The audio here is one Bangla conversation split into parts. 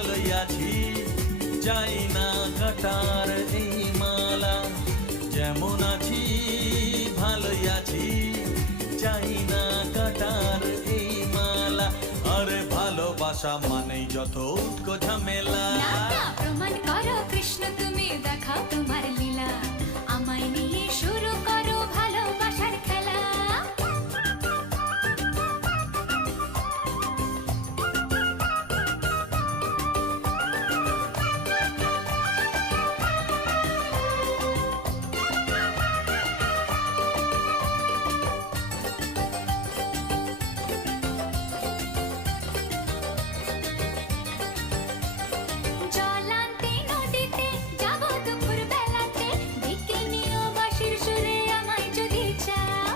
ভালোই আছি, চাই না কাটার এই মালা। যেমন আছি ভালোই আছি, চাই না কাটার এই মালা। আরে ভালোবাসা মানেই যত উটকো ঝামেলা। না না, প্রমাণ করো কৃষ্ণ তুমি, দেখাও তোমার লীলা। আমায় নিয়ে শুরু করো ভালোবাসার খেলা। জল আনতে নদীতে যাব দুপুর বেলাতে, ডেকে নিও বাঁশির সুরে আমায় যদি চাও।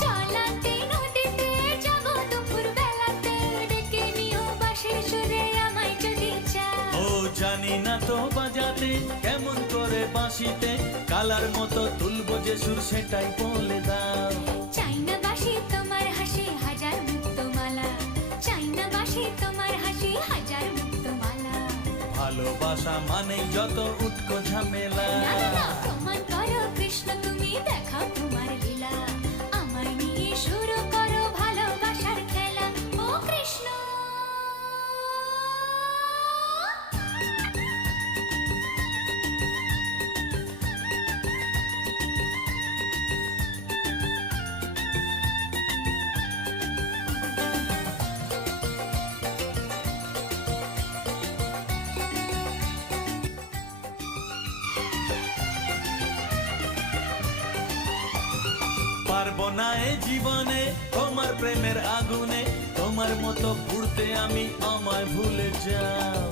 জল আনতে নদীতে যাব দুপুর বেলাতে, ডেকে নিও বাঁশির সুরে আমায় যদি চাও। ও জানি না তো বাজাতে, কেমন করে বাঁশিতে কালার মতো তুলবো যে সুর সেটাই বলে দাও। চাই না বাঁশি তোমার হাসি হাজার মুক্তমালা, চাই না বাঁশি তোমার হাসি হাজার মুক্তমালা। ভালোবাসা মানেই যত উটকো ঝামেলা। না না না, প্রমাণ করো কৃষ্ণ তুমি, দেখাও তোমার লীলা। আমায় নিয়ে শুরু করো ভালোবাসার খেলা। ও কৃষ্ণ। পারবো না এ জীবনে তোমার প্রেমের আগুনে, তোমার মতো পুড়তে আমি, আমায় ভুলে যাও।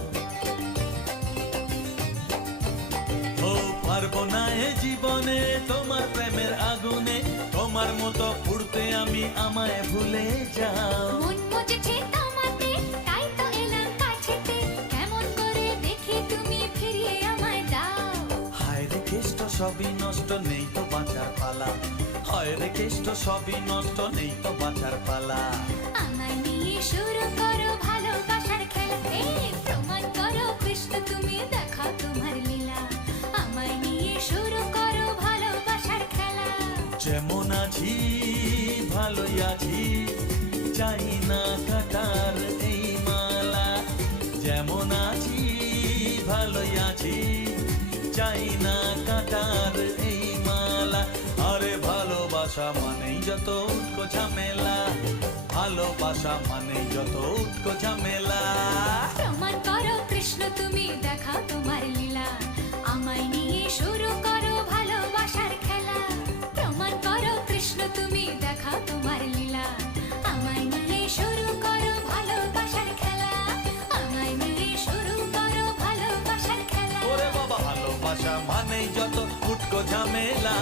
ও পারবো না এ জীবনে তোমার প্রেমের আগুনে, তোমার মতো পুড়তে আমি, আমায় ভুলে যাও। মন মজেছে তামাতে, তাই তো এলাম কাছেতে। কেমন করে দেখি তুমি ফিরিয়ে আমায় দাও। হায় রে কেষ্ট সবই নষ্ট, নেই তো বাঁচার পালা। হায় রে কেষ্ট সবই নষ্ট, নেই তো বাঁচার পালা। আমায় নিয়ে শুরু করো ভালোবাসার খেলা। প্রমাণ করো কৃষ্ণ তুমি, দেখাও তোমার লীলা। আমায় নিয়ে শুরু করো ভালোবাসার খেলা। যেমন আছি ভালোই আছি, চাই না কাটার এই মালা। যেমন আছি ভালোই আছি, চাই না কাটার এই মালা। আরে ভালোবাসা মানেই যত উটকো ঝামেলা। ভালোবাসা মানেই যত উটকো ঝামেলা। প্রমাণ করো কৃষ্ণ তুমি, দেখাও তোমার লীলা। আমায় নিয়ে শুরু করো ভালোবাসার খেলা। প্রমাণ করো কৃষ্ণ তুমি, দেখাও তোমার লীলা। আমায় নিয়ে শুরু করো ভালোবাসার খেলা। আমায় নিয়ে শুরু করো ভালোবাসার খেলা। ওরে বাবা, ভালোবাসা মানেই যত উটকো ঝামেলা।